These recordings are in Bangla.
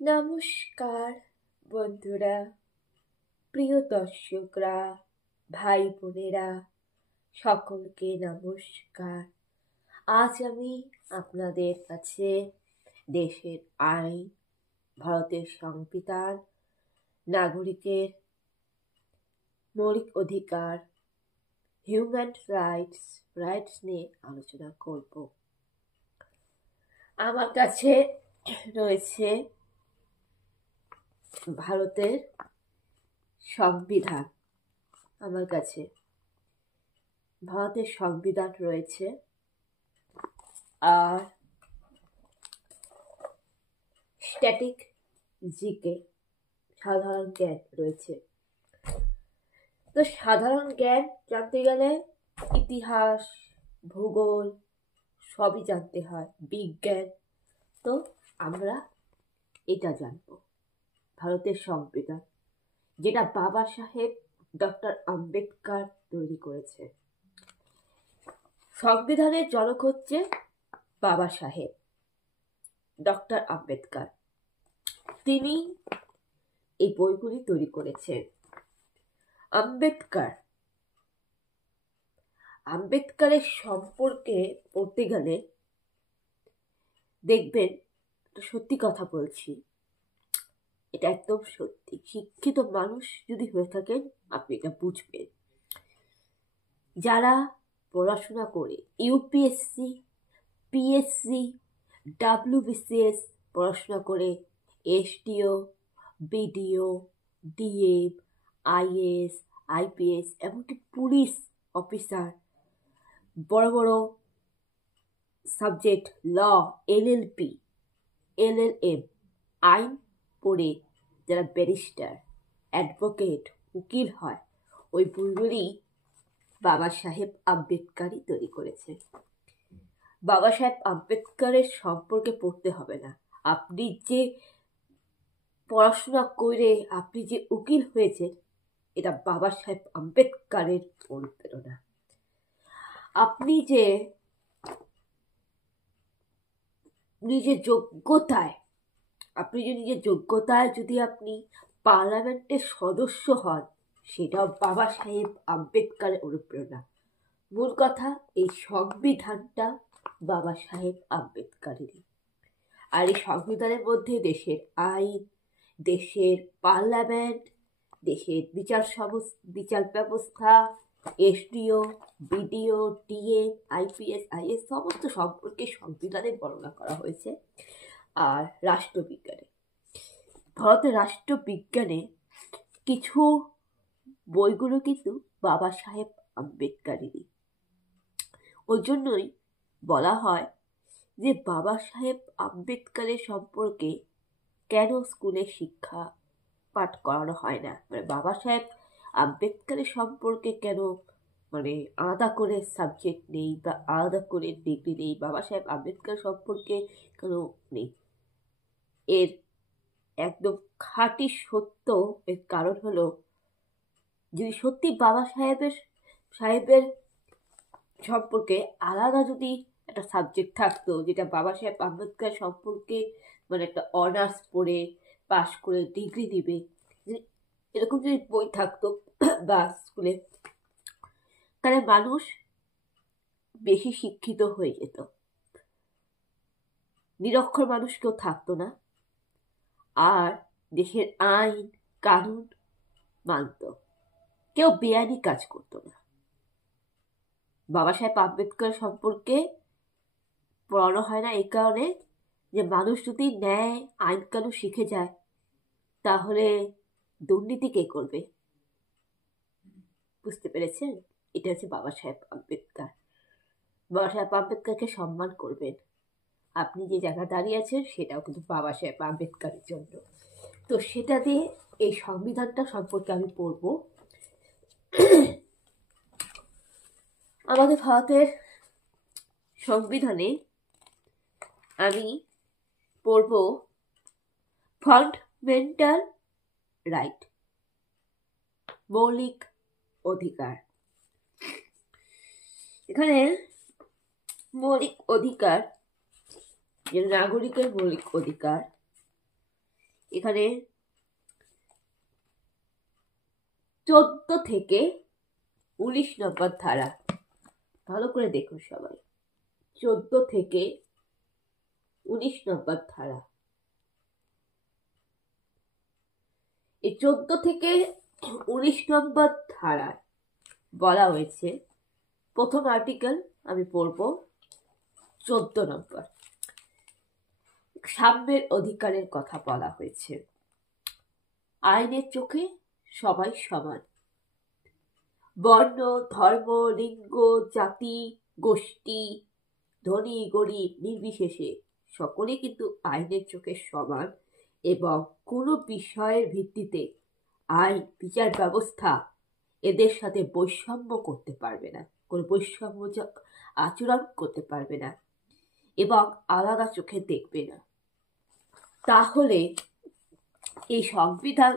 নমস্কার বন্ধুরা, প্রিয় দর্শকরা, ভাই বোনেরা, সকলকে নমস্কার। আজ আমি আপনাদের কাছে দেশের আইন, ভারতের সংবিধান, নাগরিকের মৌলিক অধিকার, হিউম্যান রাইটস নিয়ে আলোচনা করব। আমার কাছে রয়েছে ভারতের সংবিধান। আমার কাছে ভারতের সংবিধান রয়েছে, আর স্ট্যাটিক জিকে সাধারণ জ্ঞান রয়েছে। তো সাধারণ জ্ঞান জানতে গেলে ইতিহাস, ভূগোল সবই জানতে হয়, বিজ্ঞান। তো আমরা এটা জানবো, ভারতের সংবিধান, যেটা বাবা সাহেব ডক্টর আম্বেদকর তৈরি করেছে। সংবিধানের জনক হচ্ছে বাবা সাহেব ডক্টর আম্বেদকর। তিনি এই বইগুলি তৈরি করেছেন। আম্বেদকরের সম্পর্কে পড়তে গেলে দেখবেন, সত্যি কথা বলছি, এটা একদম সত্যি। শিক্ষিত মানুষ যদি হয়ে থাকেন আপনি এটা বুঝবেন। যারা পড়াশোনা করে ইউপিএসসি, পিএসসি, ডাব্লিউবিসিএস পড়াশোনা করে SDO, BDO, DM, is, IPS, এমনকি পুলিশ অফিসার, বড় বড় সাবজেক্ট ল, এলএলপি, এলএলএম, আইন পড়ে যারা ব্যারিস্টার, অ্যাডভোকেট, উকিল হয়, ওই বইগুলি বাবা সাহেব আম্বেদকরই তৈরি করেছে। বাবা সাহেব আম্বেদকরের সম্পর্কে পড়তে হবে না। আপনি যে পড়াশোনা করে আপনি যে উকিল হয়েছেন, এটা বাবা সাহেব আম্বেদকরের অনুপ্রেরণা। আপনি যে নিজের যোগ্যতায় যদি আপনি পার্লামেন্টের সদস্য হন, সেটাও বাবা সাহেব আম্বেদকরের অনুপ্রেরণা। মূল কথা, এই সংবিধানটা বাবা সাহেব আম্বেদকরেরই। আর এই সংবিধানের মধ্যে দেশের আইন, দেশের পার্লামেন্ট, দেশের বিচার ব্যবস্থা, SDO, BDO, DM, IPS, is সমস্ত সম্পর্কে সংবিধানে বর্ণনা করা হয়েছে। আর রাষ্ট্রবিজ্ঞানে, ভারতের রাষ্ট্রবিজ্ঞানে কিছু বইগুলো কিন্তু বাবা সাহেব আম্বেদকরেরই। ওই জন্যই বলা হয় যে বাবা সাহেব আম্বেদকরের সম্পর্কে কেন স্কুলে শিক্ষা পাঠ করানো হয় না, মানে বাবা সাহেব আম্বেদকরের সম্পর্কে কেন আলাদা করে সাবজেক্ট নেই বা আলাদা করে ডিগ্রি নেই, বাবা সাহেব আম্বেদকর সম্পর্কে কেন নেই। এর একদম খাঁটি সত্য এর কারণ হলো, যদি সত্যি বাবা সাহেবের সম্পর্কে আলাদা যদি একটা সাবজেক্ট থাকতো, যেটা বাবা সাহেব আম্বেদকর সম্পর্কে একটা অনার্স পড়ে পাশ করে ডিগ্রি দিবে, এরকম যদি বই থাকতো বা স্কুলে, তাহলে মানুষ বেশি শিক্ষিত হয়ে যেত, নিরক্ষর মানুষ কেউ থাকতো না, আর দেশের আইন কানুন মানত, কেউ বেআইনি কাজ করতো না। বাবা সাহেব আম্বেদকর সম্পর্কে পড়ানো হয় না এই কারণে যে মানুষ যদি ন্যায় আইন কানুন শিখে যায়, তাহলে দুর্নীতি কে করবে? বুঝতে পেরেছেন? এটা হচ্ছে বাবা সাহেব আম্বেদকর। বাবা সাহেব আম্বেদকরকে সম্মান করবেন। আপনি যে জায়গায় দাঁড়িয়ে আছেন সেটাও কিন্তু বাবা সাহেব আম্বেদকরের জন্য। তো সেটা দিয়ে এই সংবিধানটা সম্পর্কে আমি পড়ব। আমাদের ভারতের সংবিধানে আমি পড়ব ফান্ডামেন্টাল রাইট, মৌলিক অধিকার। এখানে মৌলিক অধিকার, নাগরিকের মৌলিক অধিকার, এখানে 14 থেকে 19 নম্বর ধারা, ভালো করে দেখুন সবাই। 14 থেকে 19 নম্বর ধারা। এই 14 থেকে 19 নম্বর ধারায় বলা হয়েছে, প্রথম আর্টিকেল আমি পড়ব 14 নম্বর। সাম্যের অধিকারের কথা বলা হয়েছে। আইনের চোখে সবাই সমান। বর্ণ, ধর্ম, লিঙ্গ, জাতি, গোষ্ঠী, ধনী গরিব নির্বিশেষে সকলে কিন্তু আইনের চোখে সমান এবং কোনো বিষয়ের ভিত্তিতে আইন বিচার ব্যবস্থা এদের সাথে বৈষম্য করতে পারবে না, কোনো বৈষম্যজনক আচরণ করতে পারবে না এবং আলাদা চোখে দেখবে না। তাহলে এই সংবিধান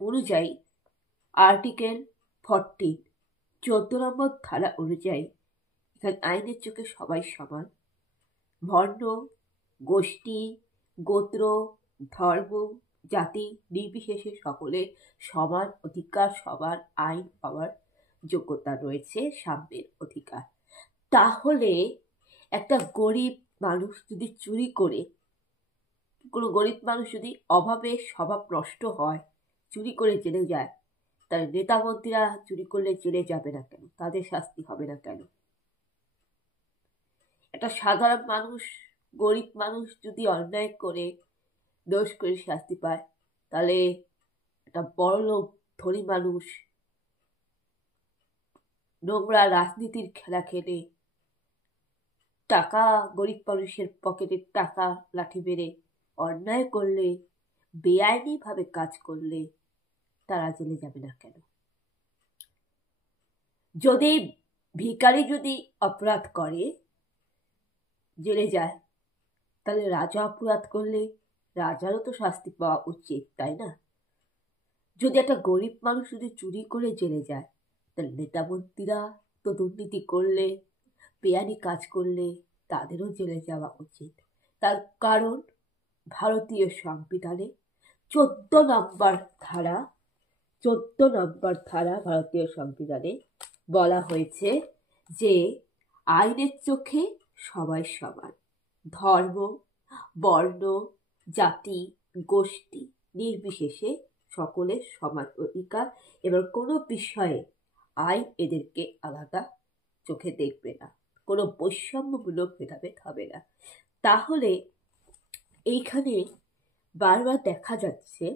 অনুযায়ী আর্টিকেল 14 14 নম্বর ধারা অনুযায়ী এখানে আইনের চোখে সবাই সমান। বর্ণ, গোষ্ঠী, গোত্র, ধর্ম, জাতি নির্বিশেষে সকলে সমান অধিকার, সবার আইন পাওয়ার যোগ্যতা রয়েছে, সাম্যের অধিকার। তাহলে একটা গরিব মানুষ যদি চুরি করে, কোনো গরিব মানুষ যদি অভাবে স্বভাব নষ্ট হয়, চুরি করে জেলে যায়, তার নেতা মন্ত্রীরা চুরি করলে জেলে যাবে না কেন? তাদের শাস্তি হবে না কেন? একটা সাধারণ মানুষ, গরিব মানুষ যদি অন্যায় করে দোষ করে শাস্তি পায়, তাহলে একটা বড়লোক ধনী মানুষ নোংরা রাজনীতির খেলা খেলে টাকা, গরিব মানুষের পকেটের টাকা লাঠি মেরে অন্যায় করলে, বেআইনি ভাবে কাজ করলে তারা জেলে যাবে না কেন? যদি ভিখারি যদি অপরাধ করে জেলে যায়, তাহলে রাজা অপরাধ করলে রাজারও তো শাস্তি পাওয়া উচিত, তাই না? যদি একটা গরিব মানুষ যদি চুরি করে জেলে যায়, তাহলে নেতা মন্ত্রীরা তো দুর্নীতি করলে, বেআইনি কাজ করলে তাদেরও জেলে যাওয়া উচিত। তার কারণ ভারতীয় সংবিধানে 14 নম্বর ধারা, 14 নম্বর ধারা ভারতীয় সংবিধানে বলা হয়েছে যে আইনের চোখে সবাই সমান। ধর্ম, বর্ণ, জাতি, গোষ্ঠী নির্বিশেষে সকলের সমান অধিকার এবং কোনো বিষয়ে আইন এদেরকে আলাদা চোখে দেখবে না, কোনো বৈষম্যমূলক ভেদাভেদ হবে না। তাহলে এইখানে বারবার দেখা যাচ্ছে